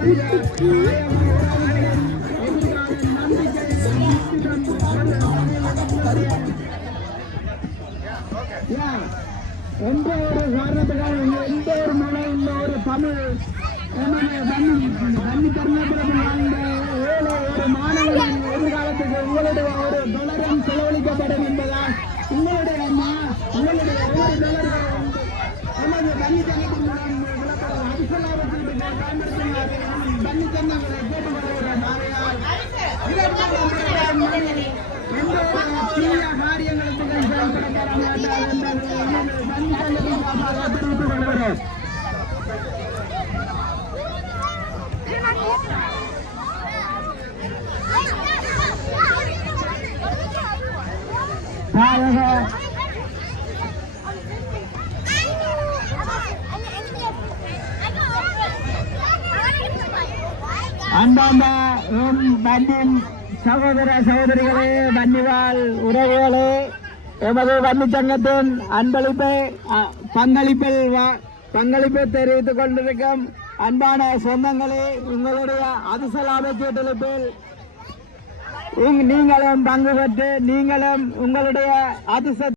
எந்த ஒரு காரணத்துக்காக எந்த ஒரு மழை இந்த ஒரு தமிழ் தண்ணி கருணாபுரம் வாழ்ந்த ஏழை ஒரு மாணவன் எதிர்காலத்துக்கு உங்களுடைய ஒரு டொலரும் செலவழிக்கப்படும் என்பதால் உங்களுடைய உங்களுடைய ஒவ்வொரு டொலரும் நமது தண்ணி சங்கத்தின் மூலம் அதிசலாவத்திற்கு பயன்படுத்துமாறு தண்ணி சங்கங்களை கேட்டுக்கொள்கிறோம். எந்த ஒரு தீய காரியங்களுக்கு செயல்பட தண்ணி சங்கத்தின் சார்பாக தெரிவித்துக் கொள்கிறோம். அன்பார்ந்த பன்னின் சகோதர சகோதரிகளே, பன்னிவாழ் உறவுகளே, எமது வன்னி சங்கத்தின் பங்களிப்பை தெரிவித்துக் கொண்டிருக்கும் அன்பான சொந்தங்களே, உங்களுடைய அதிசலாமை கேட்டளிப்பில் நீங்களும் பங்கு பெற்று நீங்களும் உங்களுடைய அதிச